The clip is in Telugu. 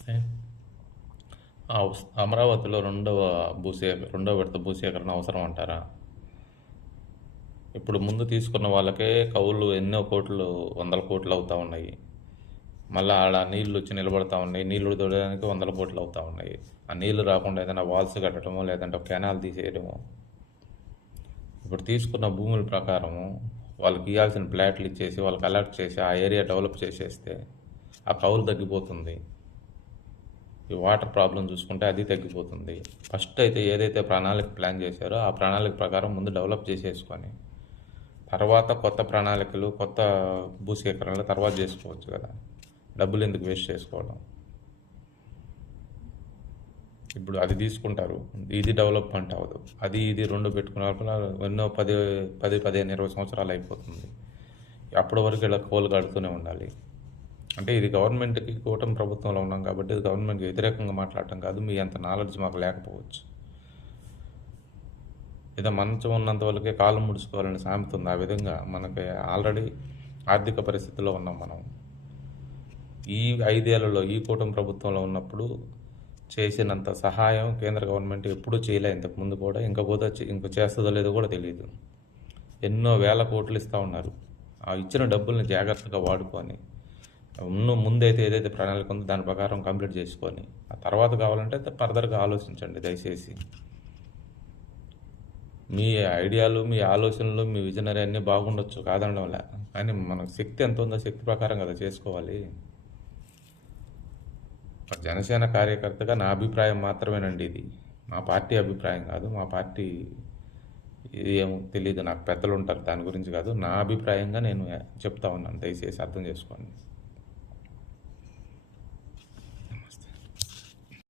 సేమ్. అమరావతిలో రెండో విడత భూసేకరణ అవసరం అంటారా? ఇప్పుడు ముందు తీసుకున్న వాళ్ళకే కౌలు ఎన్నో కోట్లు, వందల కోట్లు అవుతా ఉన్నాయి. మళ్ళీ ఆడ నీళ్ళు వచ్చి నిలబడతా ఉన్నాయి. నీళ్లు తోడడానికి వందల కోట్లు అవుతా ఉన్నాయి. ఆ నీళ్లు రాకుండా ఏదైనా వాల్స్ కట్టడమో లేదంటే ఒక కెనాల్ తీసేయడమో. ఇప్పుడు తీసుకున్న భూముల ప్రకారము వాళ్ళకి ఇవ్వాల్సిన ప్లాట్లు ఇచ్చేసి వాళ్ళకి అలర్ట్ చేసి ఆ ఏరియా డెవలప్ చేసేస్తే ఆ కౌలు తగ్గిపోతుంది. ఈ వాటర్ ప్రాబ్లం చూసుకుంటే అది తగ్గిపోతుంది. ఫస్ట్ అయితే ఏదైతే ప్రణాళిక ప్లాన్ చేశారో ఆ ప్రణాళిక ప్రకారం ముందు డెవలప్ చేసేసుకొని తర్వాత కొత్త ప్రణాళికలు, కొత్త భూసేకరణలు తర్వాత చేసుకోవచ్చు కదా. డబ్బులు ఎందుకు వేస్ట్ చేసుకోవడం? ఇప్పుడు అది తీసుకుంటారు, ఇది డెవలప్మెంట్ అవ్వదు. అది ఇది రెండు పెట్టుకున్న ఎన్నో 15-20 సంవత్సరాలు అయిపోతుంది. అప్పటి వరకు ఇలా కోలు కడుతూనే ఉండాలి. అంటే ఇది గవర్నమెంట్కి, కూటమి ప్రభుత్వంలో ఉన్నాం కాబట్టి ఇది గవర్నమెంట్కి వ్యతిరేకంగా మాట్లాడటం కాదు. మీ అంత నాలెడ్జ్ మాకు లేకపోవచ్చు. ఏదో మంచం ఉన్నంత వరకే కాలం ముడుచుకోవాలని సామెత ఉంది. ఆ విధంగా మనకి ఆల్రెడీ ఆర్థిక పరిస్థితుల్లో ఉన్నాం మనం. ఈ 5 ఏళ్లలో ఈ కూటమి ప్రభుత్వంలో ఉన్నప్పుడు చేసినంత సహాయం కేంద్ర గవర్నమెంట్ ఎప్పుడూ చేయలే. ఇంతకుముందు కూడా ఇంకా చేస్తుందో లేదో కూడా తెలియదు. ఎన్నో వేల కోట్లు ఇస్తూ ఉన్నారు. ఆ ఇచ్చిన డబ్బుల్ని జాగ్రత్తగా వాడుకొని ముందైతే ఏదైతే ప్రణాళిక ఉందో దాని ప్రకారం కంప్లీట్ చేసుకొని ఆ తర్వాత కావాలంటే ఫర్దర్గా ఆలోచించండి దయచేసి. మీ ఐడియాలు, మీ ఆలోచనలు, మీ విజనరీ అన్నీ బాగుండొచ్చు, కాదనడంలే. కానీ మనకు శక్తి ఎంత ఉందో శక్తి ప్రకారం కదా చేసుకోవాలి. జనసేన కార్యకర్తగా నా అభిప్రాయం మాత్రమేనండి ఇది. మా పార్టీ అభిప్రాయం కాదు. మా పార్టీ ఏమో తెలియదు, నాకు పెద్దలు ఉంటారు దాని గురించి కాదు. నా అభిప్రాయంగా నేను చెప్తా ఉన్నాను, దయచేసి అర్థం చేసుకోండి.